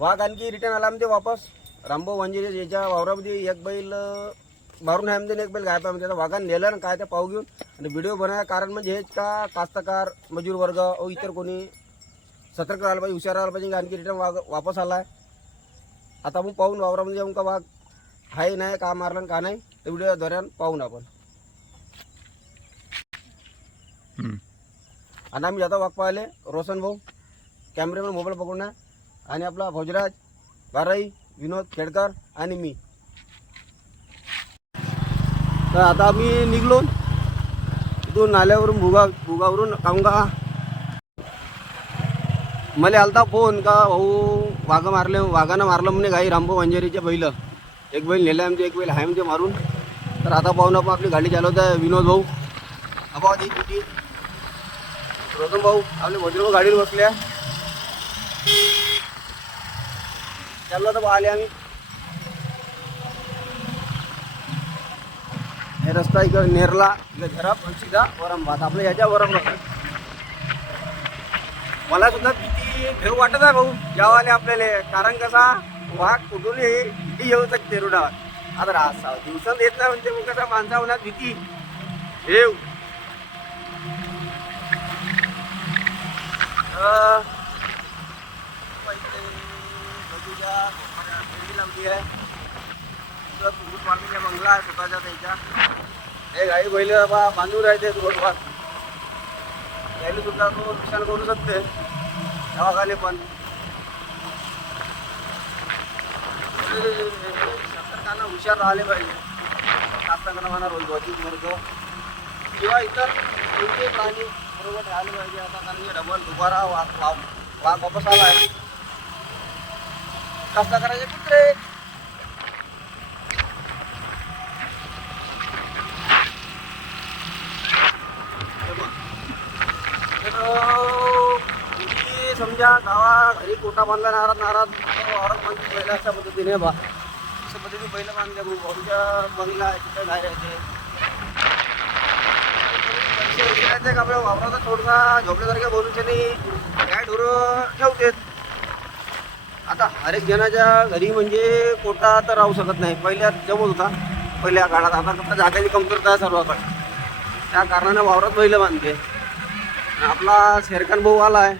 वाघ आणखी रिटर्न आला म्हणजे वापस. रामभाऊ वंजिरे याच्या वावरामध्ये एक बैल मारून आहे म्हणजे एक बैल गायब आहे म्हणजे वाघाने नेलं ना काय ते पाहू घेऊन. आणि व्हिडिओ बनाय कारण म्हणजे हेच का कास्तकार मजूर वर्ग व इतर कोणी सतर्क राहायला पाहिजे हुशार राहायला पाहिजे की आणखी रिटर्न वाघ वापस आलाय. आता आपण पाहून वावरामध्ये जाऊन का वाघ आहे नाही का मारलं का नाही ते व्हिडिओ दरम्यान पाहून आपण. आणि आम्ही जाता वाघ पाहिले रोशन भाऊ कॅमेऱ्यावर मोबाईल पकडून आहे आणि आपला भोजराज बाराई विनोद खेडकर आणि मी. तर आता आम्ही निघलो. इथून नाल्यावरून भुगा भुगावरून कामगा मला आलता फोन का भाऊ वाघ मारले वाघानं मारलं म्हणे काही रामभाऊ अंजेरीचे बैल. एक बैल नेलं आमचे एक बैल आहे म्हणजे मारून. तर आता पाहून आपण आपली गाडी चालवत आहे विनोद भाऊ. अबा किती प्रथम भाऊ आपले भोजराव गाडीवर बसल्या. त्यांना तर आले आम्ही. हे रस्ता इकडे नेरला इकडे घरा पण सीधा वरमभात आपल्या याच्या वरंभात. मला सुद्धा किती भेव वाटत आहे भाऊ जेवाले आपल्याला. कारण कसा वाघ कुठून किती येऊ शकते रुडावर आता रा दिवसात येत नाही म्हणजे मग कसा माणसा मनात भीती. भेव अं, पहिले भेंडी लावली आहे इथं कुकुट मारण्याचा बंगला आहे स्वतःच्या त्याच्या हे गाई बैल बा बांधून राहते रोडवर यायला सुद्धा तो नुकसान करू शकते. दवाखाने पण. सरकारनं हुशार राहिले पाहिजे. कास्तकारांना म्हणा रोज वाहतूक किंवा इतर कोणते प्राणी बरोबर राहिले पाहिजे आता कारण की डबल दुबारा वाघ वाघ वाघ वापस आला आहे कास्तकाराचे कुत्रे तर तुम्ही समजा गावा घरी कोटा बांधला नाराज नाराज औरत बांधली पहिला अशा पद्धतीने बा अशा पद्धतीने पहिलं बांधले भाऊ भाऊच्या बंगला आहे तिथं काय राहते करायचं का आपल्या वावराचा थोडसा झोपल्यासारख्या बोलूचे नाही काय ढोरं ठेवतेत? आता हर एक जणाच्या घरी म्हणजे कोटा तर राहू शकत नाही. पहिल्या जमत होता. पहिल्या काळात आता फक्त जागेची कमतरता आहे सर्वाकडे. त्या कारणाने वावरात पहिलं बांधते आपला शेरखान भाऊ आला आहे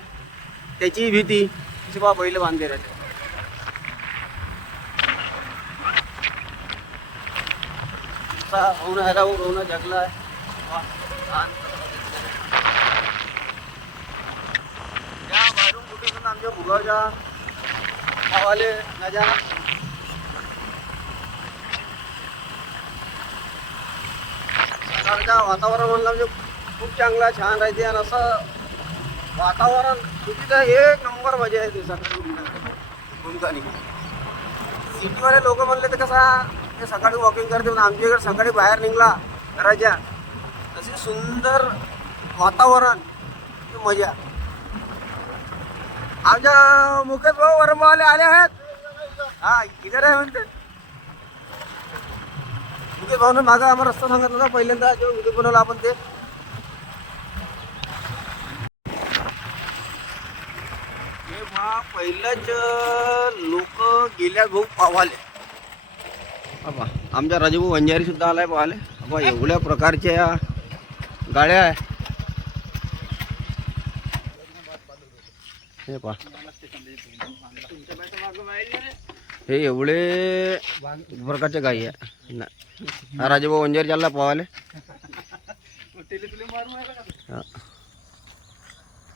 त्याची भीती. शिवा बा बांधते राहते होऊन ह्याला रोवणं जगला आहे वा, छान. या बाहेरून कुठे पण आमच्या भुगावच्या गावाले नजारा. सकाळच्या वातावरण म्हणलं म्हणजे खूप चांगला छान राहते. आणि असं वातावरण सिटीचं एक नंबर मजा येते सकाळी घुमतानी सिटीवाले लोक म्हणले तर कसा ते सकाळी वॉकिंग करते पण आमच्या इकडे सकाळी बाहेर निघला घराच्या. तसे सुंदर वातावरण ती मजा. आमच्या मुकेश भाऊ वरमावाले आले आहेत. हा किती आहे म्हणते. मुकेश भाऊने मागा आम्हाला रस्ता सांगितला होता. पहिल्यांदा जेव्हा व्हिडिओ बनवला आपण ते. पहिलंच लोक गेल्या भाऊ पावाले. बाबा. आमच्या राजभाऊ वंजारी सुद्धा आलाय पाहाले बाबा एवढ्या प्रकारच्या गाड्या आहे. हे पहा. हे एवढे प्रकारच्या गाई आहे. ना. हा चालला पावाले.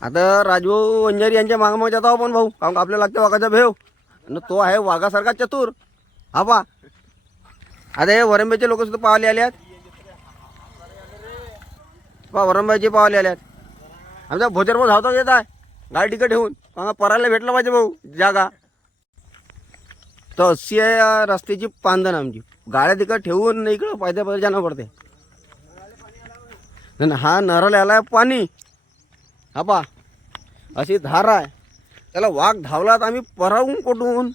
आता राजभाऊ वंजारी यांच्या मागं मग जातो आपण भाऊ. कारण आपल्याला लागते वाघाचा भेव. आणि तो आहे वाघासारखा चतुर. हा पा आता हे वरंब्याचे लोक सुद्धा पावले आले आहेत. पा वरंब्याचे पावले आले आहेत. आमचा भोजर धावता येत आहे. गाडी तिकडे ठेवून. हां परायला भेटला पाहिजे भाऊ जागा. तर अशी आहे या रस्त्याची पांधन आमची. गाड्या तिकडे ठेवून इकडं पायद्या पायद्या जाणं पडते आणि हा नरल आहे पाणी. हा पा अशी धार आहे. त्याला वाघ धावला तर आम्ही परावून कुठून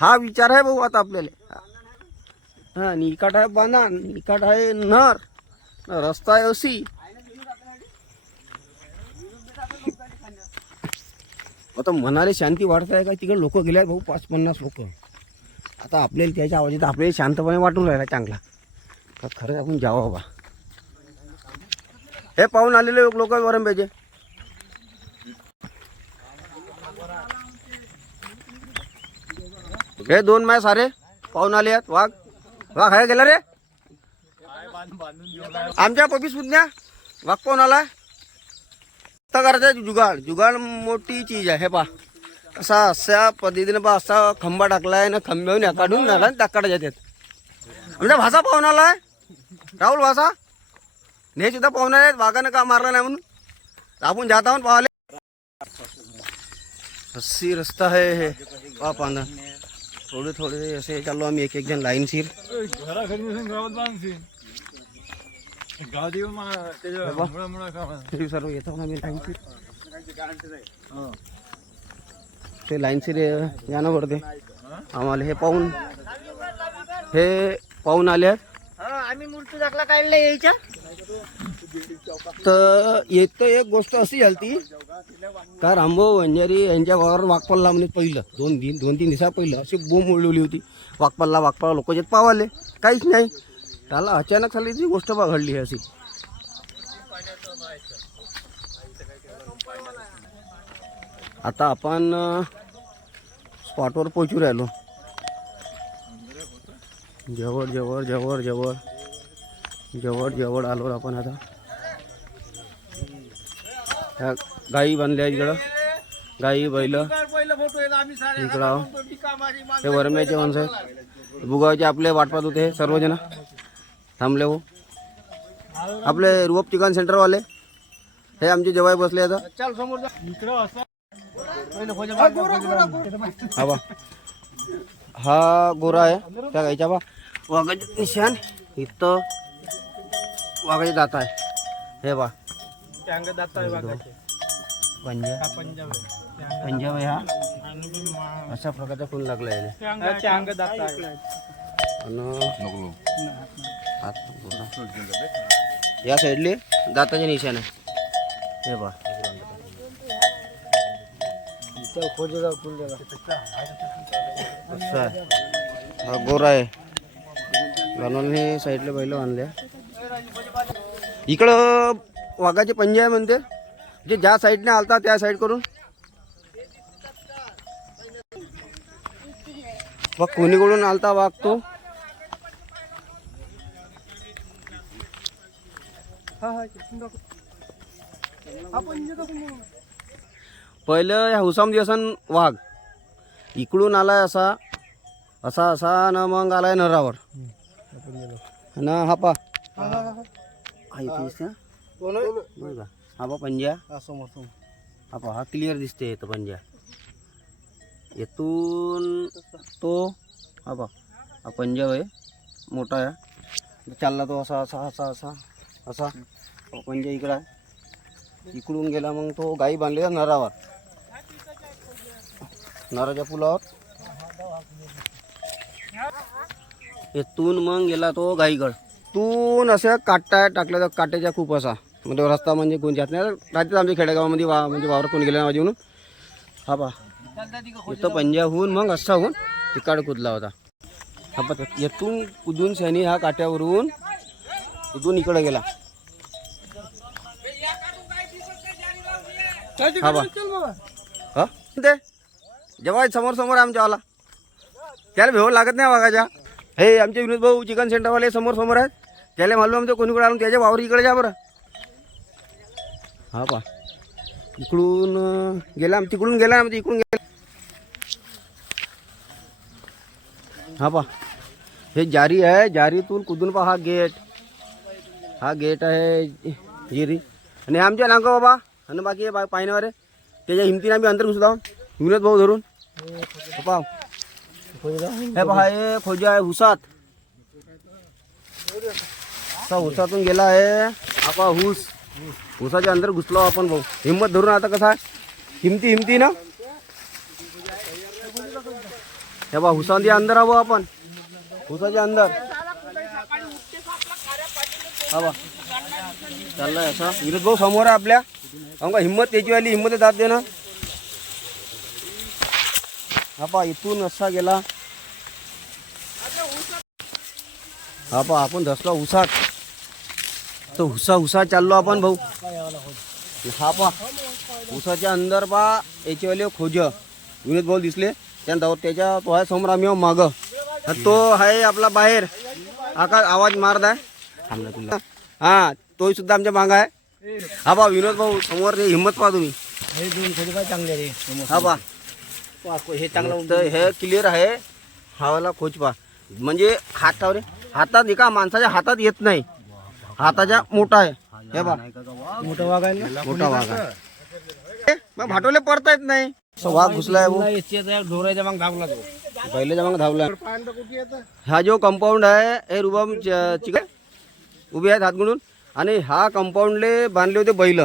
हा विचार आहे भाऊ आता आपल्याला. हा निकट आहे बाना निकाट आहे नर. रस्ता आहे अशी आता मनाला शांती वाढत आहे का? तिकडे लोक गेले आहेत भाऊ पाच पन्नास लोक. आता आपल्याला त्याच्या आवाजात आपल्याला शांतपणे वाटून राहिला चांगला. तर खरंच आपण जावं बाबा. हे पाहून आलेले लोक वरम पाहिजे. हे दोन माय सारे पाहून आले आहेत. वाघ वाघ आहे गेला रे? आमच्या पपी सुद्धा वाघ पाहून आला आता करायचं जुगाड जुगाड मोठी चीज आहे हे पा असा अशा पद्धतीने पा असा खंबा टाकलाय ना खंब्याहून काढून झाला टाकाडा जातात आमच्या भाषा पाहून आलाय राहुल भाषा ने सुद्धा पाहून आले वाघानं का मारला नाही म्हणून आपण जात आहोत पाहले हस्सी रस्ता आहे हे पा पाना थोडे थोडे असे चाललो आम्ही एक एक जण लाईनशीर घरा घरी बसून गावात बांधशील गावात येऊन मला त्याच्या मुळा मुळा कामा तरी सर्व येतो ना मी लाईनशीर ते यानं पडते आम्हाला हे पाहून हे पाहून आले आम्ही मूर्ती दाखला काढले यायच्या. तर येतं एक गोष्ट अशी झाली का रामभाऊ वंजारी यांच्या वावर वाघपल्ला म्हणजे पहिलं दोन दिन दोन तीन दिवसा पहिलं अशी बोंब उडवली होती. वाघपल्ला वाघपल्ला लोक येत पावाले. काहीच नाही. त्याला अचानक झाली ती गोष्ट बा घडली अशी. आता आपण स्पॉटवर पोहोचू राहिलो. जवळ जवळ जवळ जवळ जवळ जवळ आलो आपण आता. ह्या गाई बांधल्या इकडं. गाई बैल. इकडं हे वरम्याचे माणसं बुगावचे आपले वाटपात होते सर्वजण. थांबले हो. आपले रुवप चिकन सेंटरवाले हे आमचे जेवाय बसले आता. चल समोर जा. इकडं असं हा बा. हा गोरा आहे. त्या गाईच्या बा. वाघाचे निशान इथं वाघाचे दात आहे. हे बा. पंजाब पंजाब आहे हा. अशा प्रकारचा फुल लागला आहे. आणि हात गोरा. या साईडले दाताचे निशाण आहे. हे बा असं आहे. हा गोरा आहे. हे साईडला बैल बांधले. इकडं वाघाचे पंजे आहे म्हणते. जे ज्या साईडने आलता त्या साईड करून. बघ कोणीकडून आलता वाघ तो. पहिलं या हुसामध्ये असन वाघ. इकडून आलाय असा असा असा न मग आलाय नरावर. ना हा पा. हा? हा पा पंजा. हा पा हा क्लिअर दिसते इथं पंजा. येथून तो हा पा हा पंजाब आहे मोठा आहे. चालला तो असा असा असा असा असा. म्हणजे इकडं इकडून गेला मग तो गाई बांधलेला नरावर. नराच्या पुलावर. येथून मग गेला तो गाईगड तून असं काटा टाकला तर काट्याच्या खूप असा. म्हणजे रस्ता म्हणजे कोण जात नाही. राहतेच आमच्या खेडेगावामध्ये वा म्हणजे वावर कोण गेला माझी म्हणून हा पा इथं पंजाबहून मग असा होऊन तिकाड कुदला होता. हा पा येथून कुदून शनी हा काट्यावरून कुदून इकडं गेला. हा बा. हा? ते जेव्हा समोर समोर आमच्या आला त्याला भेव लागत नाही वागाच्या हे आमचे विनोद भाऊ चिकन सेंटरवाले समोर समोर आहेत. त्याला मालूम आमच्या कोणीकडे आलो त्याच्या वावर इकडे जा बरं. हा पा इकडून गेला तिकडून गेला आमच्या इकडून गेला. हा पा हे जारी आहे. जारीतून कुदून पहा हा गेट हा गेट आहे जिरी. आणि आमच्या नांग बाबा. आणि बाकी हे बा- पायनावर त्याच्या हिमतीने आम्ही अंतर घुसलो आहोत. विनोद भाऊ धरून. पाव हे पहा हे खोजा आहे हुसात. असा हुसातून गेला आहे. आपा हुस. हुसाच्या अंदर घुसलो आपण भाऊ. हिंमत धरून आता कसा आहे? हिमती हिमती ना? हे बा हुसांदी अंदर आहो आपण. हुसाच्या अंदर. हा बा चाललाय असा. विरोध भाऊ समोर आहे आपल्या. अंगा हिम्मत हिंमत त्याची वाली हिंमत दात दे ना हा पा इथून असा गेला. हा पा आपण धसला उसात तो हुसा हुसा चाललो आपण भाऊ. हा पा उसाच्या अंदर पा याचीवाले हो खोज. विनोद भाऊ दिसले. त्यानंतर त्याच्या तो आहे समोर आम्ही माग. तो आहे आपला बाहेर. आकाश आवाज मारत आहे. हा तोही सुद्धा आमच्या माग आहे. हा बा विनोद भाऊ समोर ते हिंमत पहा तुम्ही. हे दोन काय चांगले रे हा बा. हे चांगलं तर हे क्लिअर आहे. हावाला खोच पा म्हणजे हातावर हातात एका माणसाच्या हातात येत नाही. हाताच्या मोठा आहे. हे बा. मोठं वाघ आहे मोठा वाघ आहे मग भाटवले परता येत नाही. वाघ घुसलाय ढोरायचा मग धावला तो. पहिल्याच्या मग धावला. हा जो कंपाऊंड आहे हे रुबाम चिकन? उभे आहेत हात गुणून आणि हा कंपाऊंडले बांधले होते बैल.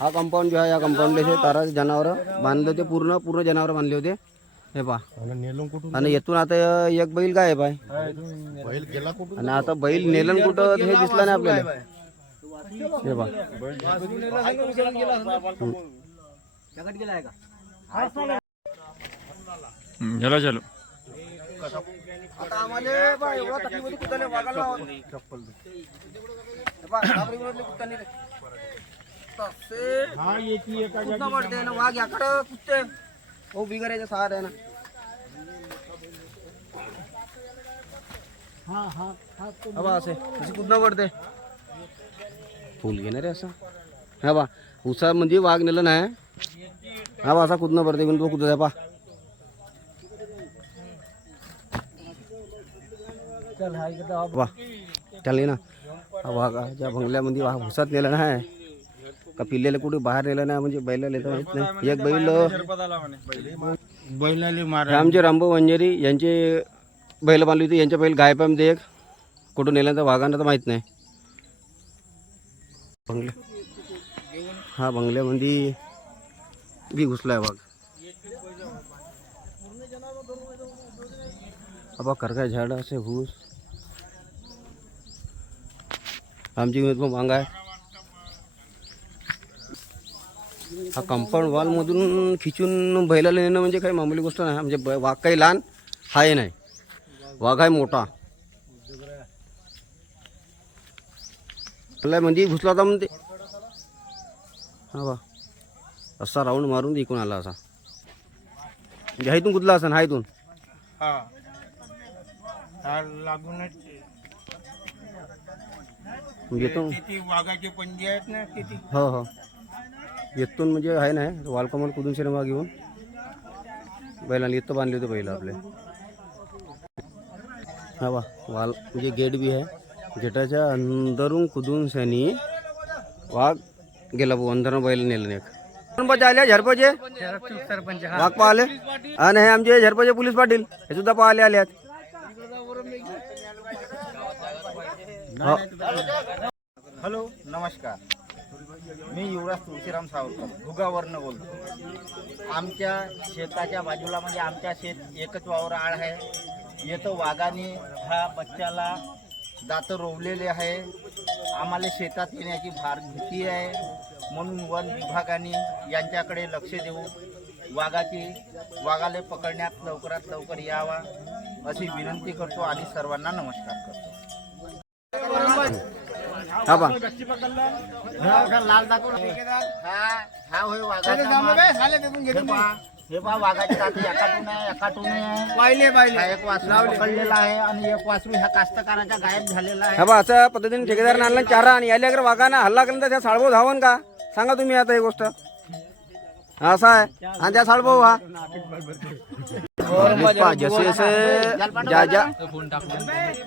हा कंपाऊंड जो आहे या कंपाऊंडले तारा जनावर बांधले होते पूर्ण पूर्ण जनावर बांधले होते. हे पा आणि येथून आता एक बैल काय आहे. पाय आणि आता बैल नेलन कुठं हे दिसला नाही आपल्याला. हे पा चलो चलो आता आम्हाला बा एवढा तकलीफमध्ये कुत्ताने वागायला. हे पहा, घाबरी विरोधले कुत्ताने रे. तसे कुत्ता पडते ना वाघ याकडं कुत्ते। हो बिगारायचा सहार आहे ना। हा बा असे असे कुठं पडते फुल घेणार आहे असं हा बा उसा म्हणजे वाघ नेलं नाही हा। बा असा कुदणं पडते पण तो कुठं आहे पा चल हा इकडं वा चालले ना हा वाघाच्या बंगल्यामध्ये वाघ भुसात नेला नाही. का पिल्लेला कुठे बाहेर नेलं नाही म्हणजे बैलाला येतं माहीत नाही. एक बैल बैलाले हे आमचे रामभाऊ वंजेरी यांचे बैल बांधली होती. यांच्या बैल गायपामध्ये एक. कुठून नेलं तर वाघांना तर माहीत नाही. बंगल्या. हा बंगल्यामध्ये बी घुसला आहे वाघ अबा करकाय झाड असे भूस आमची विनोद मांग आहे. हा कंपाऊंड वॉलमधून खिचून बैलाला नेणं म्हणजे काही मामूली गोष्ट नाही. म्हणजे वाघ काही लहान आहे नाही. वाघ आहे मोठा. लय म्हणजे घुसला होता म्हणते हा बा. असा राऊंड मारून इकून आला असा. म्हणजे हा इथून कुठला असा हा. इथून हा हा येतो किती वाघाचे पंजे आहेत ना किती हो हो. येतून म्हणजे आहे ना वालकमल कुदून सिनेमा घेऊन? बैलांनी येतं बांधले होते बैल आपले. हा बा वाल म्हणजे गेट बी आहे. गेटाच्या अंदरून कुदून सनी वाघ गेला भाऊ अंदर बैल नेलं एक. कोण आले झरपचे? सरपंच वाघ पाहिले आणि हे आमचे झरपचे पोलीस पाटील. हे सुद्धा पाहिले आले आहेत हो. हॅलो नमस्कार. मी युवराज तुळशीराम सावरकर भुगावरनं बोलतो. आमच्या शेताच्या बाजूला म्हणजे आमच्या शेत एकच वावर आळ आहे. येतं वाघाने ह्या बच्च्याला दात रोवलेले आहे. आम्हाला शेतात येण्याची फार भीती आहे. म्हणून वन विभागाने यांच्याकडे लक्ष देऊन वाघाची वाघाला पकडण्यात लवकरात लवकर यावा अशी विनंती करतो आणि सर्वांना नमस्कार करतो. हा बा. लाल दाखव हा हा होय वाघाचा माल. हे पहा, हे पहा वाघाची दाती एकाटून आहे एकाटून आहे पाहिले हा एक वासरू पकडलेला आहे आणि एक वासरू ह्या कास्तकाराच्या गायब झालेला आहे हा अशा पद्धतीने ठेकेदारानं आणला चारा आणि यायला अगर वाघानं हल्ला केला तर त्या साळभाऊ धावन का? सांगा तुम्ही आता ही गोष्ट. असा आहे. आणि त्या साळभाऊ हा. जसे जसे ज्या ज्या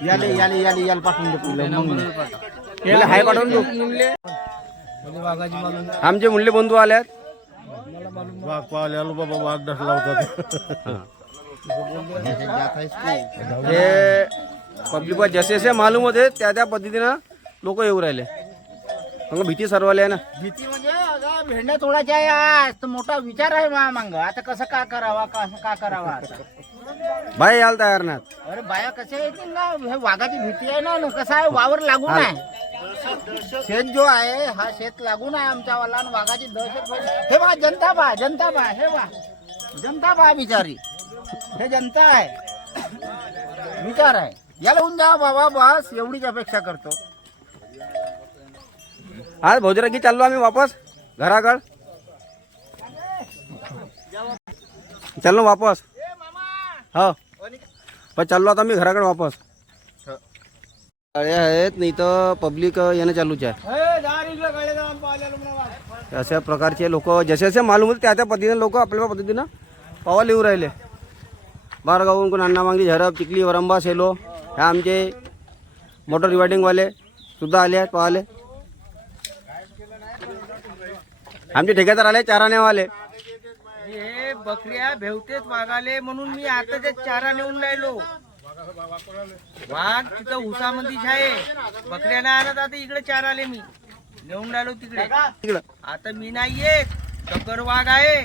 याले याले याले याल पाठवून दे पहिलं, मग याला हाय पाठवून आमचे मुंडले बंधू आले आहेत वाघ पाहिले आलो बाबा वाघ डसला होता हे पब्लिक जसे जसे मालूम होते त्या त्या पद्धतीनं लोक येऊ राहिले. मग भीती सर्वाले आहे ना. भीती म्हणजे अगं भेंड्या तोडायच्या आहे आज. तर मोठा विचार आहे मा मांग. आता कसं का करावा कसं का करावा आता? बाय यायला तयार नाहीत. अरे बाया कशा येतील ना? हे वाघाची भीती आहे ना कसं आहे? वावर लागून आहे शेत जो आहे हा शेत लागून आहे आमच्या वाला आणि वाघाची दहशत. हे बा जनता बा जनता बा हे बा. जनता बा बिचारी. हे जनता आहे. विचार आहे. याला होऊन जा बाबा बस. एवढीच अपेक्षा करतो. आज भोजरागी चाललो आम्ही वापस घराकड. चाललो वापस. हो. पण चाललो आता मी घराकडे वापस. गाड्या आहेत नाही तर पब्लिक येणं चालूच आहे. अशा प्रकारचे लोक जसे जसे मालूम होते त्या त्या पद्धतीने लोक आपल्या पद्धतीनं पावा लिहू राहिले. बारगावून कोण अण्णा मांगली झरप चिखली वरंबा सेलो ह्या आमचे मोटर रिवायडिंगवाले सुद्धा आले आहेत पाहाले. आमचे ठेकेदार आले चाराण्यावाले. बकऱ्या भेवतेच वागाले म्हणून मी आता ते चारा नेऊन राहिलो. वाघ तिथं उसामध्येच आहे बकऱ्या नाही आणत आता इकडे चाराले मी. नेऊन राहिलो तिकडे. आता मी नाही येत डगर वाघ आहे.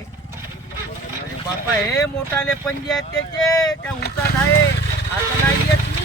बापा हे मोठाले पंजे आहेत त्याचे. त्या उसात आहे. आता नाही येत